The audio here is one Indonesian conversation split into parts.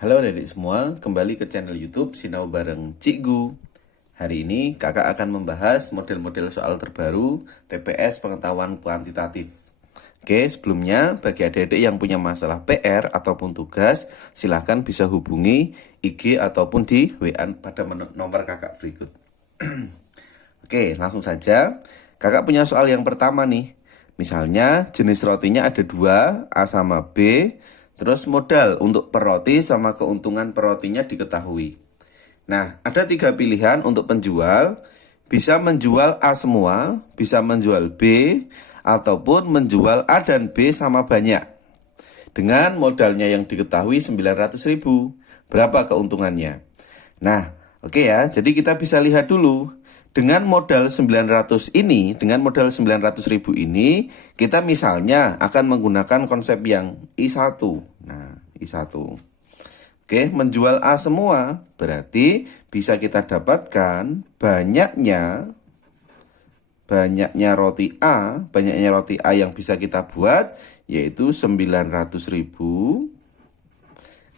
Halo adik semua, kembali ke channel YouTube Sinau Bareng Cikgu. Hari ini kakak akan membahas model-model soal terbaru TPS pengetahuan kuantitatif. Oke, sebelumnya bagi adik-adik yang punya masalah PR ataupun tugas, silahkan bisa hubungi IG ataupun di WA pada nomor kakak berikut. Oke, langsung saja. Kakak punya soal yang pertama nih. Misalnya jenis rotinya ada dua, A sama B. Terus modal untuk per roti sama keuntungan per rotinya diketahui. Nah, ada tiga pilihan untuk penjual. Bisa menjual A semua, bisa menjual B, ataupun menjual A dan B sama banyak. Dengan modalnya yang diketahui 900.000. Berapa keuntungannya? Nah, oke ya. Jadi kita bisa lihat dulu. Dengan modal 900 ini, dengan modal 900.000 ini, kita misalnya akan menggunakan konsep yang I1. Nah, I1. Oke, menjual A semua berarti bisa kita dapatkan banyaknya roti A yang bisa kita buat yaitu 900.000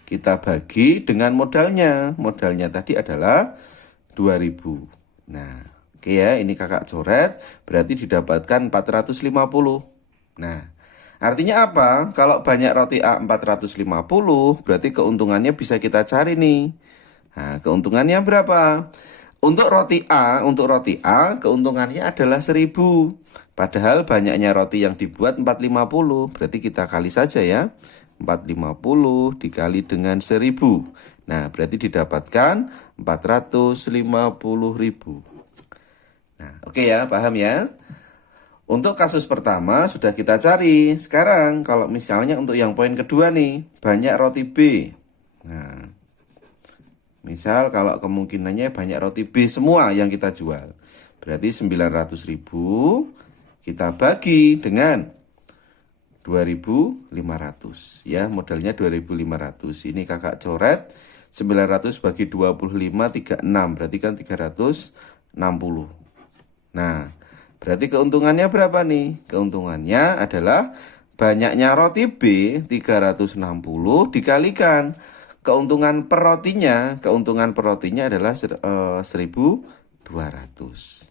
kita bagi dengan modalnya. Modalnya tadi adalah 2.000. Nah, oke ya, ini kakak coret, berarti didapatkan 450. Nah, artinya apa? Kalau banyak roti A 450, berarti keuntungannya bisa kita cari nih. Nah, keuntungannya berapa? Untuk roti A, keuntungannya adalah 1.000. Padahal banyaknya roti yang dibuat 450, berarti kita kali saja ya. 450 dikali dengan 1.000. Nah, berarti didapatkan 450.000. Nah, oke ya, paham ya? Untuk kasus pertama sudah kita cari. Sekarang kalau misalnya untuk yang poin kedua nih, banyak roti B. Nah, misal kalau kemungkinannya banyak roti B semua yang kita jual. Berarti 900.000 kita bagi dengan 2.500 ya, modalnya 2.500. Ini kakak coret 900 bagi 25 36, berarti kan 360. Nah, berarti keuntungannya berapa nih? Keuntungannya adalah banyaknya roti B 360 dikalikan keuntungan per rotinya adalah 1.200.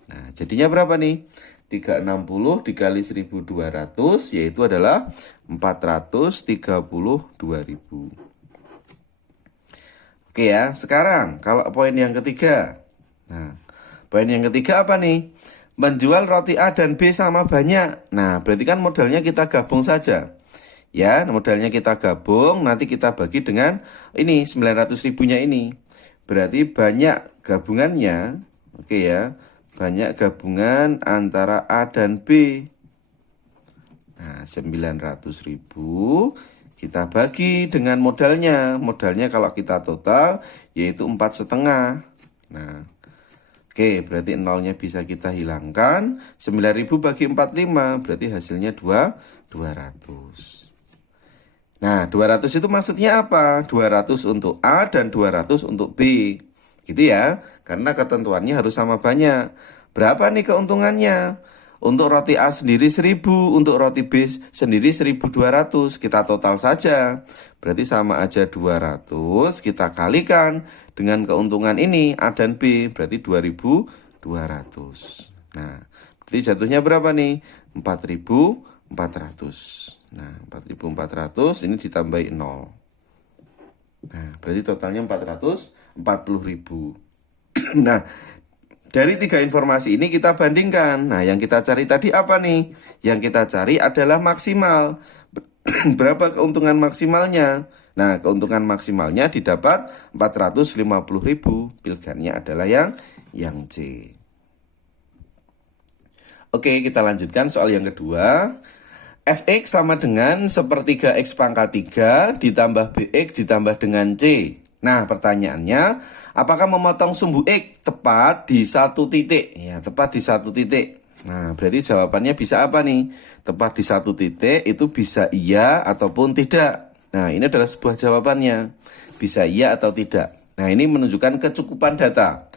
Nah, jadinya berapa nih? 360 dikali 1.200 yaitu adalah 432.000. Oke ya, sekarang kalau poin yang ketiga. Nah, poin yang ketiga apa nih? Menjual roti A dan B sama banyak. Nah, berarti kan modalnya kita gabung saja. Ya, modalnya kita gabung, nanti kita bagi dengan ini 900.000-nya ini. Berarti banyak gabungannya, oke ya, banyak gabungan antara A dan B. Nah, 900.000 kita bagi dengan modalnya. Modalnya kalau kita total yaitu 4,5. Nah, oke, berarti nolnya bisa kita hilangkan. 9.000 bagi 45 berarti hasilnya 200. Nah, 200 itu maksudnya apa? 200 untuk A dan 200 untuk B. Gitu ya, karena ketentuannya harus sama banyak. Berapa nih keuntungannya? Untuk roti A sendiri 1.000, untuk roti B sendiri 1.200. Kita total saja. Berarti sama aja 200, kita kalikan dengan keuntungan ini A dan B, berarti 2.200. Nah, berarti jatuhnya berapa nih? 4.400. Nah, 4.400 ini ditambahin 0. Nah, berarti totalnya 440.000. Nah, dari tiga informasi ini kita bandingkan. Nah, yang kita cari tadi apa nih? Yang kita cari adalah maksimal. Berapa keuntungan maksimalnya? Nah, keuntungan maksimalnya didapat 450.000. Pilihannya adalah yang C. Oke, kita lanjutkan soal yang kedua. Fx sama dengan sepertiga X pangkat 3 ditambah Bx ditambah dengan C. Nah, pertanyaannya, apakah memotong sumbu X tepat di satu titik? Ya, tepat di satu titik. Nah, berarti jawabannya bisa apa nih? Tepat di satu titik itu bisa iya ataupun tidak. Nah, ini adalah sebuah jawabannya. Bisa iya atau tidak. Nah, ini menunjukkan kecukupan data.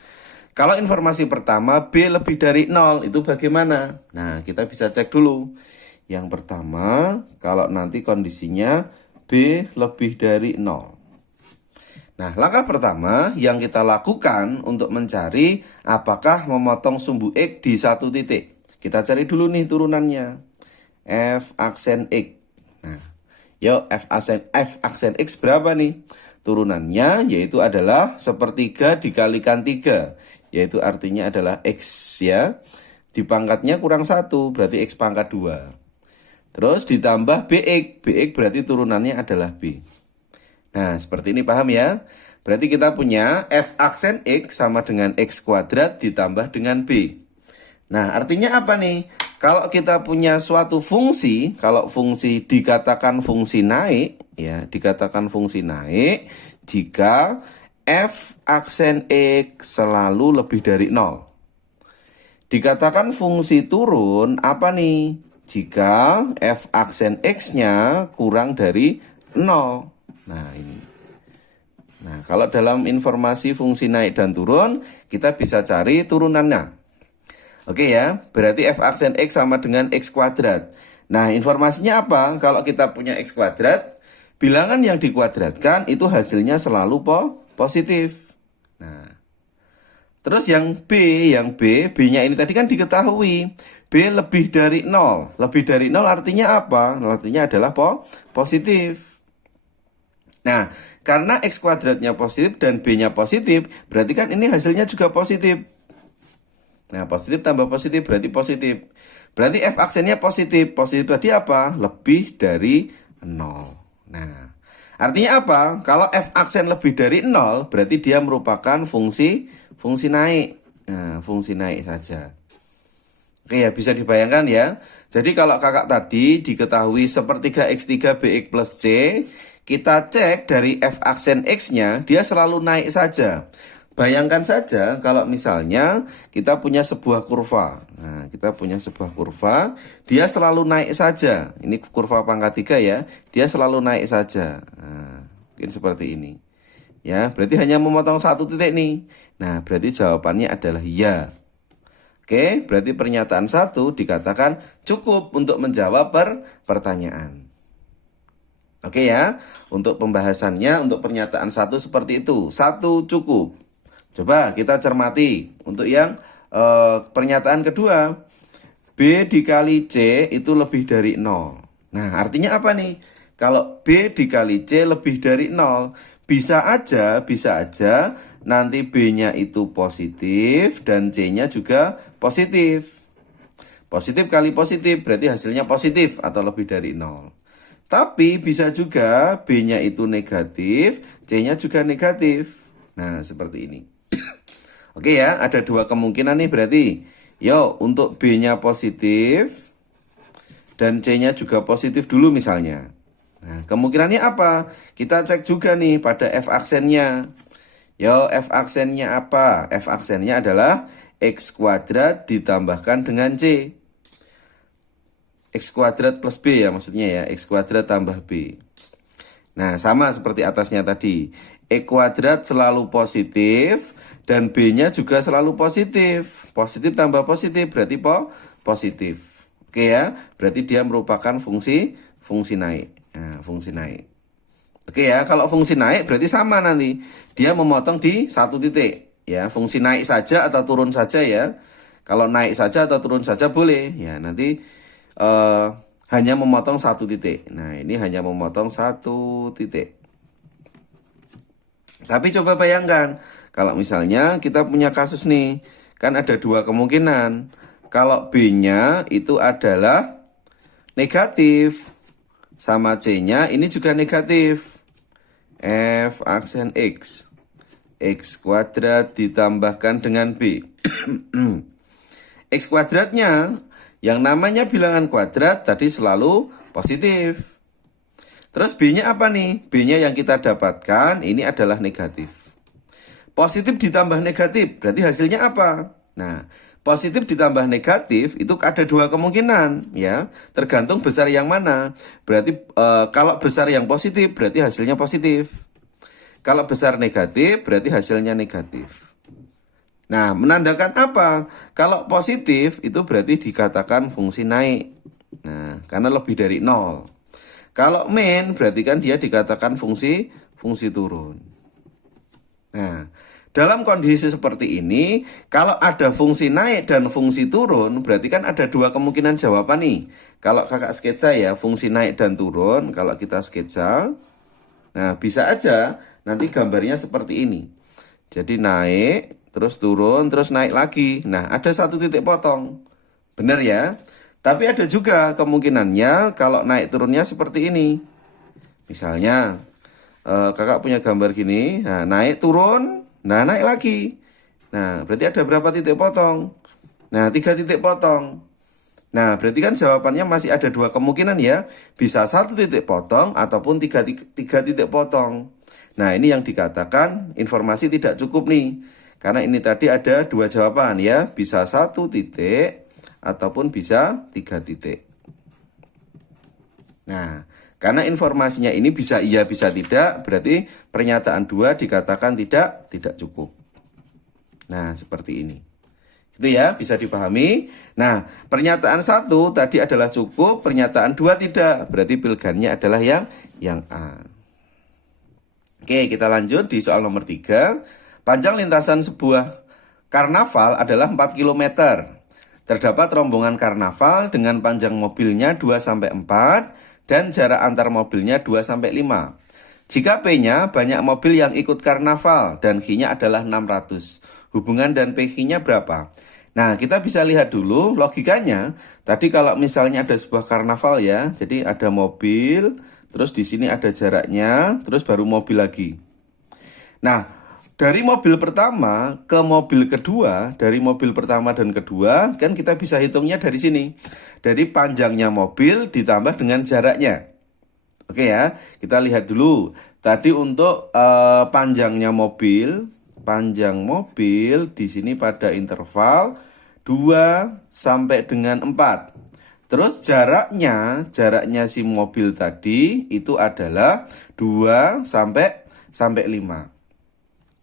Kalau informasi pertama B lebih dari 0, itu bagaimana? Nah, kita bisa cek dulu. Yang pertama, kalau nanti kondisinya B lebih dari 0. Nah, langkah pertama yang kita lakukan untuk mencari apakah memotong sumbu X di satu titik. Kita cari dulu nih turunannya. F aksen X. Nah, yuk F aksen X berapa nih? Turunannya yaitu adalah sepertiga dikalikan 3. Yaitu artinya adalah X ya. Di pangkatnya kurang 1, berarti X pangkat 2. Terus ditambah BX. BX berarti turunannya adalah B. Nah, seperti ini paham ya? Berarti kita punya F aksen X sama dengan X kuadrat ditambah dengan B. Nah, artinya apa nih? Kalau kita punya suatu fungsi, kalau fungsi dikatakan fungsi naik, ya, dikatakan fungsi naik jika F aksen X selalu lebih dari 0. Dikatakan fungsi turun, apa nih? Jika F aksen X-nya kurang dari 0. Nah, ini. Nah, kalau dalam informasi fungsi naik dan turun, kita bisa cari turunannya. Oke ya, berarti F aksen X sama dengan X kuadrat. Nah, informasinya apa? Kalau kita punya X kuadrat, bilangan yang dikuadratkan itu hasilnya selalu positif. Nah, terus yang B-nya ini tadi kan diketahui. B lebih dari 0. Lebih dari 0 artinya apa? Artinya adalah positif. Nah, karena X kuadratnya positif dan B-nya positif, berarti kan ini hasilnya juga positif. Nah, positif tambah positif berarti positif. Berarti F aksennya positif. Positif tadi apa? Lebih dari 0. Nah, artinya apa? Kalau F aksen lebih dari 0, berarti dia merupakan fungsi naik. Nah, fungsi naik saja. Oke ya, bisa dibayangkan ya. Jadi kalau kakak tadi diketahui sepertiga X3 BX plus C, kita cek dari F aksen X-nya, dia selalu naik saja. Bayangkan saja kalau misalnya kita punya sebuah kurva. Nah, kita punya sebuah kurva, dia selalu naik saja. Ini kurva pangkat 3 ya, dia selalu naik saja. Nah, mungkin seperti ini. Ya, berarti hanya memotong satu titik nih. Nah, berarti jawabannya adalah ya. Oke, berarti pernyataan 1 dikatakan cukup untuk menjawab pertanyaan. Oke ya, untuk pembahasannya untuk pernyataan 1 seperti itu. 1 cukup. Coba kita cermati untuk yang pernyataan kedua. B dikali C itu lebih dari 0. Nah, artinya apa nih? Kalau B dikali C lebih dari 0, bisa aja nanti B-nya itu positif dan C-nya juga positif. Positif kali positif berarti hasilnya positif atau lebih dari 0. Tapi bisa juga B-nya itu negatif, C-nya juga negatif. Nah, seperti ini. Oke ya, ada dua kemungkinan nih berarti. Yo, untuk B-nya positif dan C-nya juga positif dulu misalnya. Nah, kemungkinannya apa? Kita cek juga nih pada F aksennya. Yo, F aksennya apa? F aksennya adalah X kuadrat ditambahkan dengan C. X kuadrat plus B ya maksudnya ya. X kuadrat tambah B. Nah, sama seperti atasnya tadi. X kuadrat selalu positif dan B-nya juga selalu positif. Positif tambah positif berarti positif. Oke ya, berarti dia merupakan fungsi naik. Nah, fungsi naik. Oke ya, kalau fungsi naik berarti sama nanti. Dia memotong di satu titik. Ya, fungsi naik saja atau turun saja ya. Kalau naik saja atau turun saja boleh. Ya, nanti hanya memotong satu titik. Nah, ini hanya memotong satu titik. Tapi coba bayangkan, kalau misalnya kita punya kasus nih, kan ada dua kemungkinan. Kalau B-nya itu adalah negatif, sama C-nya ini juga negatif. F aksen X. X kuadrat ditambahkan dengan B. X kuadratnya, yang namanya bilangan kuadrat tadi selalu positif. Terus B-nya apa nih? B-nya yang kita dapatkan ini adalah negatif. Positif ditambah negatif, berarti hasilnya apa? Nah, positif ditambah negatif itu ada dua kemungkinan ya. Tergantung besar yang mana. Berarti kalau besar yang positif berarti hasilnya positif. Kalau besar negatif berarti hasilnya negatif. Nah, menandakan apa? Kalau positif itu berarti dikatakan fungsi naik. Nah, karena lebih dari 0. Kalau min berarti kan dia dikatakan fungsi turun. Nah, dalam kondisi seperti ini, kalau ada fungsi naik dan fungsi turun, berarti kan ada dua kemungkinan jawaban nih. Kalau kakak sketsa ya, fungsi naik dan turun, kalau kita sketsa, nah bisa aja nanti gambarnya seperti ini. Jadi naik, terus turun, terus naik lagi. Nah, ada satu titik potong. Benar ya? Tapi ada juga kemungkinannya kalau naik turunnya seperti ini. Misalnya, kakak punya gambar gini, nah naik turun, nah naik lagi. Nah, berarti ada berapa titik potong? Nah, 3 titik potong. Nah, berarti kan jawabannya masih ada dua kemungkinan ya. Bisa 1 titik potong ataupun tiga titik potong. Nah, ini yang dikatakan informasi tidak cukup nih. Karena ini tadi ada dua jawaban ya. Bisa 1 titik ataupun bisa 3 titik. Nah, karena informasinya ini bisa iya bisa tidak, berarti pernyataan 2 dikatakan tidak cukup. Nah, seperti ini. Itu ya, bisa dipahami. Nah, pernyataan 1 tadi adalah cukup, pernyataan 2 tidak. Berarti pilihannya adalah yang A. Oke, kita lanjut di soal nomor 3. Panjang lintasan sebuah karnaval adalah 4 km. Terdapat rombongan karnaval dengan panjang mobilnya 2-4 dan jarak antar mobilnya 2-5. Jika P-nya banyak mobil yang ikut karnaval dan Q-nya adalah 600. Hubungan dan PQ-nya berapa? Nah, kita bisa lihat dulu logikanya. Tadi kalau misalnya ada sebuah karnaval ya, jadi ada mobil, terus di sini ada jaraknya, terus baru mobil lagi. Nah, dari mobil pertama ke mobil kedua, dari mobil pertama dan kedua, kan kita bisa hitungnya dari sini. Dari panjangnya mobil ditambah dengan jaraknya. Oke ya, kita lihat dulu. Tadi untuk panjang mobil di sini pada interval 2 sampai dengan 4. Terus jaraknya si mobil tadi itu adalah 2 sampai 5.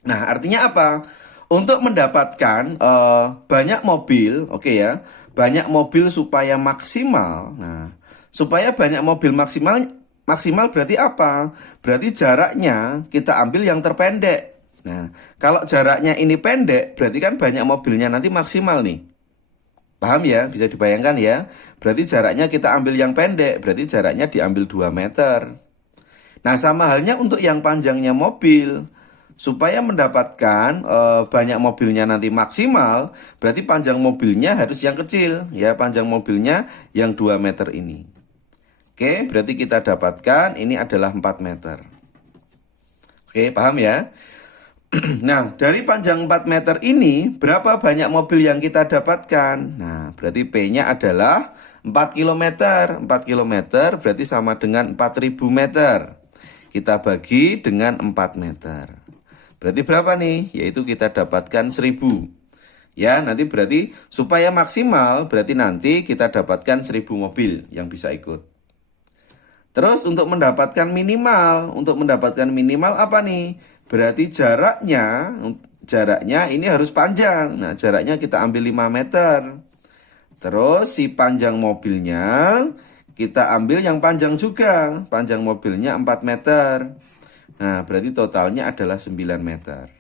Nah, artinya apa? Untuk mendapatkan banyak mobil, oke ya, banyak mobil supaya maksimal. Nah, supaya banyak mobil maksimal berarti apa? Berarti jaraknya kita ambil yang terpendek. Nah, kalau jaraknya ini pendek, berarti kan banyak mobilnya nanti maksimal nih. Paham ya? Bisa dibayangkan ya? Berarti jaraknya kita ambil yang pendek, berarti jaraknya diambil 2 meter. Nah, sama halnya untuk yang panjangnya mobil. Supaya mendapatkan banyak mobilnya nanti maksimal, berarti panjang mobilnya harus yang kecil. Ya, panjang mobilnya yang 2 meter ini. Oke, berarti kita dapatkan ini adalah 4 meter. Oke, paham ya? Nah, dari panjang 4 meter ini, berapa banyak mobil yang kita dapatkan? Nah, berarti P-nya adalah 4 km. 4 km berarti sama dengan 4.000 meter. Kita bagi dengan 4 meter. Berarti berapa nih? Yaitu kita dapatkan 1.000. Ya, nanti berarti supaya maksimal, berarti nanti kita dapatkan 1.000 mobil yang bisa ikut. Terus untuk mendapatkan minimal apa nih? Berarti jaraknya ini harus panjang. Nah, jaraknya kita ambil 5 meter. Terus si panjang mobilnya kita ambil yang panjang juga. Panjang mobilnya 4 meter. Nah, berarti totalnya adalah 9 meter.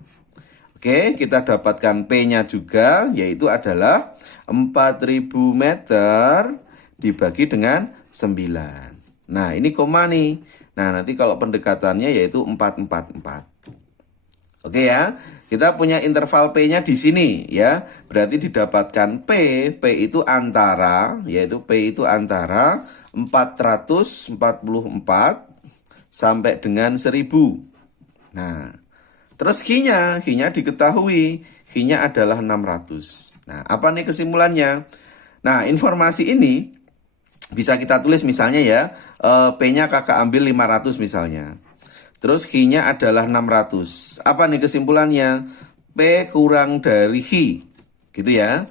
Oke, kita dapatkan P-nya juga, yaitu adalah 4.000 meter dibagi dengan 9. Nah, ini koma nih. Nah, nanti kalau pendekatannya yaitu 444. Oke ya, kita punya interval P-nya di sini ya. Berarti didapatkan P itu antara, yaitu P itu antara 444 sampai dengan 1000. Nah, terus Q-nya diketahui, Q-nya adalah 600. Nah, apa nih kesimpulannya? Nah, informasi ini bisa kita tulis misalnya ya, P-nya kakak ambil 500 misalnya. Terus Q-nya adalah 600. Apa nih kesimpulannya? P kurang dari Q. Gitu ya.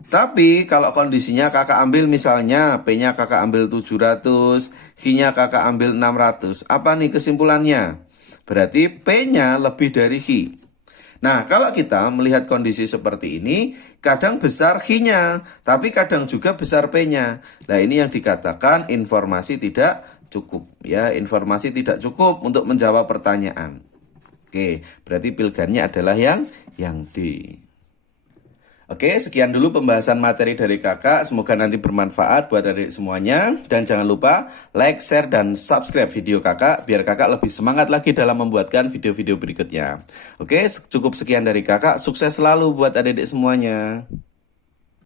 Tapi kalau kondisinya kakak ambil misalnya P-nya kakak ambil 700, Q-nya kakak ambil 600. Apa nih kesimpulannya? Berarti P-nya lebih dari Q. Nah, kalau kita melihat kondisi seperti ini, kadang besar Q-nya, tapi kadang juga besar P-nya. Nah, ini yang dikatakan informasi tidak cukup. Ya, informasi tidak cukup untuk menjawab pertanyaan. Oke, berarti pilihannya adalah yang D. Oke, sekian dulu pembahasan materi dari kakak. Semoga nanti bermanfaat buat adik semuanya. Dan jangan lupa like, share, dan subscribe video kakak biar kakak lebih semangat lagi dalam membuatkan video-video berikutnya. Oke, cukup sekian dari kakak. Sukses selalu buat adik-adik semuanya.